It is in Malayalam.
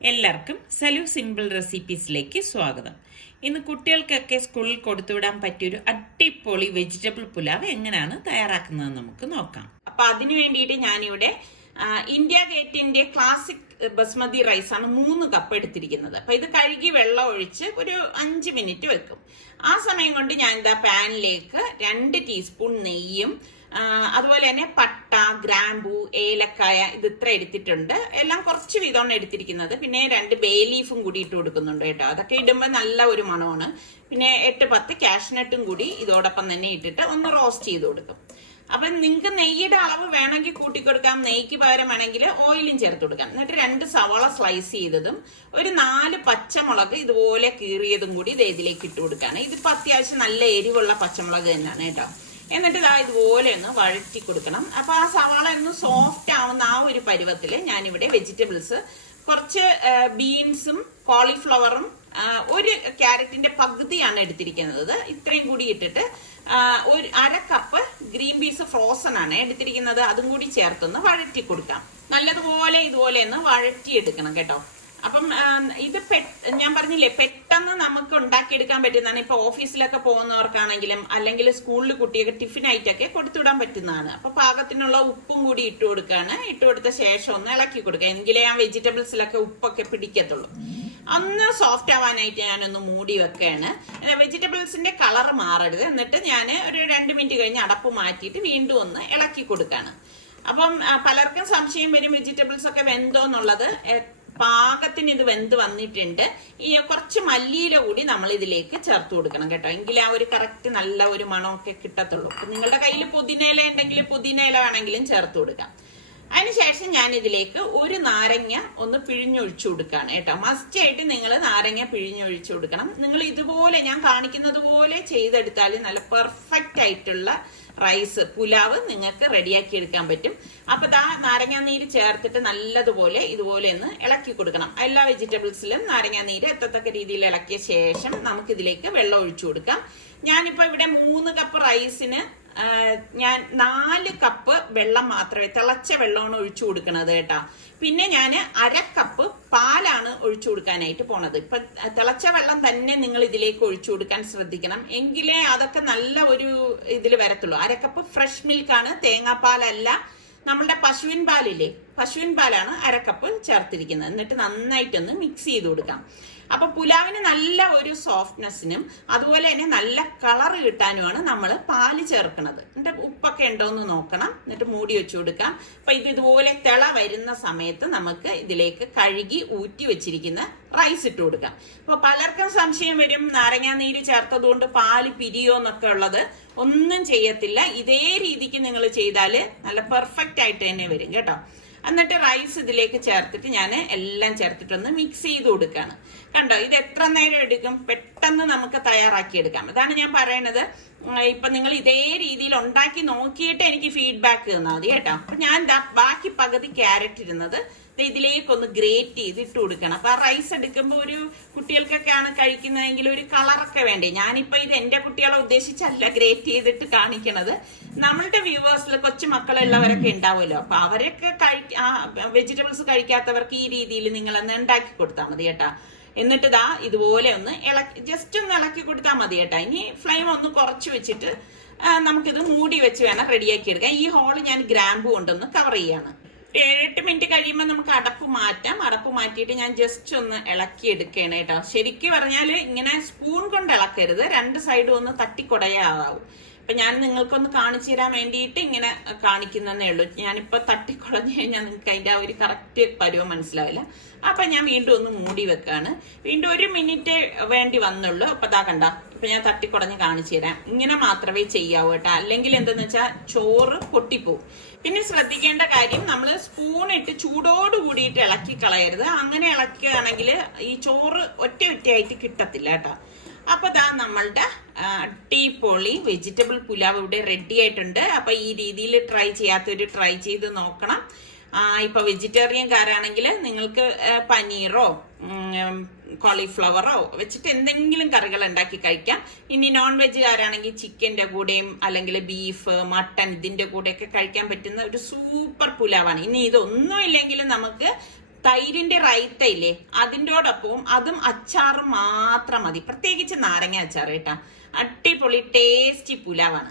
എല്ലാവർക്കും സലു സിമ്പിൾ റെസിപ്പീസിലേക്ക് സ്വാഗതം. ഇന്ന് കുട്ടികൾക്കൊക്കെ സ്കൂളിൽ കൊടുത്തുവിടാൻ പറ്റിയൊരു അടിപൊളി വെജിറ്റബിൾ പുലാവ് എങ്ങനെയാണ് തയ്യാറാക്കുന്നത് നമുക്ക് നോക്കാം. അപ്പൊ അതിനു വേണ്ടിയിട്ട് ഞാനിവിടെ ഇന്ത്യ ഗേറ്റിന്റെ ക്ലാസിക് ബസ്മതി റൈസാണ് 3 കപ്പ് എടുത്തിരിക്കുന്നത്. അപ്പൊ ഇത് കഴുകി വെള്ളം ഒഴിച്ച് ഒരു 5 മിനിറ്റ് വെക്കും. ആ സമയം കൊണ്ട് ഞാൻ പാനിലേക്ക് 2 ടീസ്പൂൺ നെയ്യും അതുപോലെ തന്നെ പട്ട, ഗ്രാമ്പു, ഏലക്കായ ഇത് ഇത്ര എടുത്തിട്ടുണ്ട്. എല്ലാം കുറച്ച് വീതമാണ് എടുത്തിരിക്കുന്നത്. പിന്നെ 2 ബേ ലീഫും കൂടി ഇട്ട് കൊടുക്കുന്നുണ്ട് കേട്ടോ. അതൊക്കെ ഇടുമ്പോൾ നല്ല ഒരു മണമാണ്. പിന്നെ 8-10 കാഷ്നട്ടും കൂടി ഇതോടൊപ്പം തന്നെ ഇട്ടിട്ട് ഒന്ന് റോസ്റ്റ് ചെയ്ത് കൊടുക്കും. അപ്പൊ നിങ്ങൾക്ക് നെയ്യുടെ അളവ് വേണമെങ്കിൽ കൂട്ടിക്കൊടുക്കാം, നെയ്ക്ക് പകരം വേണമെങ്കിൽ ഓയിലും ചേർത്ത് കൊടുക്കാം. എന്നിട്ട് 2 സവാള സ്ലൈസ് ചെയ്തതും ഒരു 4 പച്ചമുളക് ഇതുപോലെ കീറിയതും കൂടി ഇതിലേക്ക് ഇട്ട് കൊടുക്കാണ്. ഇതിപ്പോ അത്യാവശ്യം നല്ല എരിവുള്ള പച്ചമുളക് തന്നെയാണ് കേട്ടോ. എന്നിട്ട് ഇതുപോലെ ഒന്ന് വഴറ്റി കൊടുക്കണം. അപ്പൊ ആ സവാള ഒന്ന് സോഫ്റ്റ് ആവുന്ന ആ ഒരു പരുവത്തില് ഞാനിവിടെ വെജിറ്റബിൾസ് കുറച്ച് ബീൻസും കോളിഫ്ലവറും 1 ക്യാരറ്റിന്റെ പകുതിയാണ് എടുത്തിരിക്കുന്നത്. ഇത്രയും കൂടി ഇട്ടിട്ട് ഒരു 1/2 കപ്പ് ഗ്രീൻ പീസ് ഫ്രോസൺ ആണ് എടുത്തിരിക്കുന്നത്. അതും കൂടി ചേർത്തൊന്ന് വഴറ്റി കൊടുക്കാം. നല്ലതുപോലെ ഇതുപോലെ ഒന്ന് വഴറ്റിയെടുക്കണം കേട്ടോ. അപ്പം ഇത് ഞാൻ പറഞ്ഞില്ലേ, പെട്ടെന്ന് നമുക്ക് ഉണ്ടാക്കിയെടുക്കാൻ പറ്റുന്നതാണ്. ഇപ്പൊ ഓഫീസിലൊക്കെ പോകുന്നവർക്കാണെങ്കിലും അല്ലെങ്കിൽ സ്കൂളിൽ കുട്ടിയൊക്കെ ടിഫിനായിട്ടൊക്കെ കൊടുത്തുവിടാൻ പറ്റുന്നതാണ്. അപ്പൊ പാകത്തിനുള്ള ഉപ്പും കൂടി ഇട്ട് കൊടുക്കാണ്. ഇട്ട് കൊടുത്ത ശേഷം ഒന്ന് ഇളക്കി കൊടുക്കുക. എങ്കിലേ ആ വെജിറ്റബിൾസിലൊക്കെ ഉപ്പൊക്കെ പിടിക്കത്തുള്ളൂ. ഒന്ന് സോഫ്റ്റ് ആവാനായിട്ട് ഞാനൊന്ന് മൂടി വെക്കുകയാണ്. വെജിറ്റബിൾസിന്റെ കളർ മാറരുത്. എന്നിട്ട് ഞാൻ ഒരു 2 മിനിറ്റ് കഴിഞ്ഞ് അടപ്പ് മാറ്റിയിട്ട് വീണ്ടും ഒന്ന് ഇളക്കി കൊടുക്കാണ്. അപ്പം പലർക്കും സംശയം വരും, വെജിറ്റബിൾസ് ഒക്കെ വെന്തോ എന്നുള്ളത്. പാകത്തിന് ഇത് വെന്ത് വന്നിട്ടുണ്ട്. ഈ കുറച്ച് മല്ലിയില കൂടി നമ്മൾ ഇതിലേക്ക് ചേർത്ത് കൊടുക്കണം കേട്ടോ. എങ്കിൽ ആ ഒരു കറക്റ്റ് നല്ല ഒരു മണമൊക്കെ കിട്ടത്തുള്ളൂ. നിങ്ങളുടെ കയ്യിൽ പുതിനയില ഉണ്ടെങ്കിൽ പുതിനയില വേണമെങ്കിലും ചേർത്ത് കൊടുക്കാം. അതിനുശേഷം ഞാൻ ഇതിലേക്ക് ഒരു നാരങ്ങ ഒന്ന് പിഴിഞ്ഞൊഴിച്ചു കൊടുക്കുകയാണ് കേട്ടോ. മസ്റ്റ് ആയിട്ട് നിങ്ങൾ നാരങ്ങ പിഴിഞ്ഞൊഴിച്ചു കൊടുക്കണം. നിങ്ങൾ ഇതുപോലെ ഞാൻ കാണിക്കുന്നത് പോലെ ചെയ്തെടുത്താൽ നല്ല പെർഫെക്റ്റ് ആയിട്ടുള്ള റൈസ് പുലാവ് നിങ്ങൾക്ക് റെഡിയാക്കി എടുക്കാൻ പറ്റും. അപ്പൊ നാരങ്ങാ നീര് ചേർത്തിട്ട് നല്ലതുപോലെ ഇതുപോലെ ഒന്ന് ഇളക്കി കൊടുക്കണം. എല്ലാ വെജിറ്റബിൾസിലും നാരങ്ങാ നീര് എത്തത്തക്ക രീതിയിൽ ഇളക്കിയ ശേഷം നമുക്ക് ഇതിലേക്ക് വെള്ളം ഒഴിച്ചു കൊടുക്കാം. ഞാനിപ്പോ ഇവിടെ 3 കപ്പ് റൈസിന് ഞാൻ 4 കപ്പ് വെള്ളം മാത്രമേ, തിളച്ച വെള്ളമാണ് ഒഴിച്ചു കൊടുക്കുന്നത് കേട്ടോ. പിന്നെ ഞാൻ 1/2 കപ്പ് പാലാണ് ഒഴിച്ചു കൊടുക്കാനായിട്ട് പോണത്. ഇപ്പൊ തിളച്ച വെള്ളം തന്നെ നിങ്ങൾ ഇതിലേക്ക് ഒഴിച്ചു കൊടുക്കാൻ ശ്രദ്ധിക്കണം. എങ്കിലേ അതൊക്കെ നല്ല ഒരു ഇതിൽ വരത്തുള്ളൂ. 1/2 കപ്പ് ഫ്രഷ് മിൽക്കാണ്, തേങ്ങാപ്പാലല്ല. നമ്മളുടെ പശുവിൻ പാലില്ലേ, പശുവിൻ പാലാണ് 1/2 കപ്പ് ചേർത്തിരിക്കുന്നത്. എന്നിട്ട് നന്നായിട്ടൊന്ന് മിക്സ് ചെയ്ത് കൊടുക്കാം. അപ്പൊ പുലാവിന് നല്ല ഒരു സോഫ്റ്റ്നെസ്സിനും അതുപോലെ തന്നെ നല്ല കളർ കിട്ടാനുമാണ് നമ്മൾ പാല് ചേർക്കുന്നത്. എന്നിട്ട് ഉപ്പൊക്കെ ഉണ്ടോ എന്ന് നോക്കണം. എന്നിട്ട് മൂടി വെച്ചു കൊടുക്കാം. അപ്പൊ ഇതുപോലെ തിള വരുന്ന സമയത്ത് നമുക്ക് ഇതിലേക്ക് കഴുകി ഊറ്റി വെച്ചിരിക്കുന്ന റൈസ് ഇട്ട് കൊടുക്കാം. അപ്പൊ പലർക്കും സംശയം വരും, നാരങ്ങാ നീര് ചേർത്തതുകൊണ്ട് പാല് പിരിയോ എന്നൊക്കെ ഉള്ളത്. ഒന്നും ചെയ്യത്തില്ല. ഇതേ രീതിക്ക് നിങ്ങൾ ചെയ്താല് നല്ല പെർഫെക്റ്റ് ആയിട്ട് തന്നെ വരും കേട്ടോ. എന്നിട്ട് റൈസ് ഇതിലേക്ക് ചേർത്തിട്ട് ഞാൻ എല്ലാം ചേർത്തിട്ടൊന്ന് മിക്സ് ചെയ്ത് കൊടുക്കുകയാണ്. കണ്ടോ, ഇത് എത്ര നേരം എടുക്കും? പെട്ടെന്ന് നമുക്ക് തയ്യാറാക്കി എടുക്കാം. അതാണ് ഞാൻ പറയണത്. ഇപ്പൊ നിങ്ങൾ ഇതേ രീതിയിൽ ഉണ്ടാക്കി നോക്കിയിട്ട് എനിക്ക് ഫീഡ്ബാക്ക് തന്നാൽ മതി കേട്ടോ. അപ്പൊ ഞാൻ ബാക്കി പകുതി ക്യാരറ്റ് ഇരുന്നത് ഇതിലേക്കൊന്ന് ഗ്രേറ്റ് ചെയ്ത് ഇട്ട് കൊടുക്കണം. അപ്പൊ ആ റൈസ് എടുക്കുമ്പോൾ ഒരു കുട്ടികൾക്കൊക്കെയാണ് കഴിക്കുന്നതെങ്കിൽ ഒരു കളറൊക്കെ വേണ്ടേ. ഞാനിപ്പോ ഇത് എന്റെ കുട്ടികളെ ഉദ്ദേശിച്ചല്ല ഗ്രേറ്റ് ചെയ്തിട്ട് കാണിക്കണത്. നമ്മളുടെ വ്യൂവേഴ്സിൽ കൊച്ചു മക്കളുള്ളവരൊക്കെ ഉണ്ടാവുമല്ലോ. അപ്പൊ അവരൊക്കെ വെജിറ്റബിൾസ് കഴിക്കാത്തവർക്ക് ഈ രീതിയിൽ നിങ്ങളൊന്ന് ഉണ്ടാക്കി കൊടുത്താൽ മതി കേട്ടാ. എന്നിട്ട് ഇതുപോലെ ഒന്ന് ജസ്റ്റ് ഒന്ന് ഇളക്കി കൊടുത്താൽ മതി കേട്ടോ. ഇനി ഫ്ലെയിം ഒന്ന് കുറച്ച് വെച്ചിട്ട് നമുക്കിത് മൂടി വെച്ച് വേണം റെഡിയാക്കി എടുക്കാം. ഈ ഹോള് ഞാൻ ഗ്രാമ്പു കൊണ്ടൊന്ന് കവർ ചെയ്യാണ്. 7-8 മിനിറ്റ് കഴിയുമ്പോൾ നമുക്ക് അടപ്പ് മാറ്റാം. അടപ്പ് മാറ്റിയിട്ട് ഞാൻ ജസ്റ്റ് ഒന്ന് ഇളക്കി എടുക്കുകയാണ് കേട്ടോ. ശരിക്കും പറഞ്ഞാൽ ഇങ്ങനെ സ്പൂൺ കൊണ്ട് ഇളക്കരുത്, 2 സൈഡും ഒന്ന് തട്ടിക്കുടയാവും. അപ്പൊ ഞാൻ നിങ്ങൾക്കൊന്ന് കാണിച്ചു തരാൻ വേണ്ടിയിട്ട് ഇങ്ങനെ കാണിക്കുന്നതേ ഉള്ളൂ. ഞാനിപ്പോ തട്ടിക്കുടഞ്ഞു കഴിഞ്ഞാൽ നിങ്ങൾക്ക് അതിന്റെ ആ ഒരു കറക്റ്റ് പരുവം മനസ്സിലാവില്ല. അപ്പൊ ഞാൻ വീണ്ടും ഒന്ന് മൂടി വെക്കാണ്. വീണ്ടും 1 മിനിറ്റ് വേണ്ടി വന്നുള്ളൂ. അപ്പൊ കണ്ട, ഇപ്പൊ ഞാൻ തട്ടിക്കുടഞ്ഞ് കാണിച്ചു തരാം. ഇങ്ങനെ മാത്രമേ ചെയ്യാവൂ കേട്ടോ. അല്ലെങ്കിൽ എന്തെന്ന് വെച്ചാൽ ചോറ് പൊട്ടിപ്പോവും. പിന്നെ ശ്രദ്ധിക്കേണ്ട കാര്യം, നമ്മൾ സ്പൂൺ ഇട്ട് ചൂടോട് കൂടിയിട്ട് ഇളക്കി കളയരുത്. അങ്ങനെ ഇളക്കുകയാണെങ്കിൽ ഈ ചോറ് ഒറ്റയായിട്ട് കിട്ടത്തില്ല കേട്ടോ. അപ്പൊ നമ്മളുടെ അടിപൊളി വെജിറ്റബിൾ പുലാവ് ഇവിടെ റെഡി ആയിട്ടുണ്ട്. അപ്പൊ ഈ രീതിയിൽ ട്രൈ ചെയ്യാത്തവര് ട്രൈ ചെയ്ത് നോക്കണം. ഇപ്പൊ വെജിറ്റേറിയൻകാരാണെങ്കിൽ നിങ്ങൾക്ക് പനീറോ കോളിഫ്ലവറോ വെച്ചിട്ട് എന്തെങ്കിലും കറികൾ ഉണ്ടാക്കി കഴിക്കാം. ഇനി നോൺ വെജുകാരാണെങ്കിൽ ചിക്കന്റെ കൂടെയും അല്ലെങ്കിൽ ബീഫ്, മട്ടൺ ഇതിന്റെ കൂടെയൊക്കെ കഴിക്കാൻ പറ്റുന്ന ഒരു സൂപ്പർ പുലാവാണ്. ഇനി ഇതൊന്നും ഇല്ലെങ്കിലും നമുക്ക് തൈരിന്റെ റൈത്ത ഇല്ലേ, അതിൻ്റോടൊപ്പവും അതും അച്ചാറും മാത്രം മതി, പ്രത്യേകിച്ച് നാരങ്ങ അച്ചാർ കേട്ടാ. അടിപൊളി ടേസ്റ്റി പുലാവാണ്.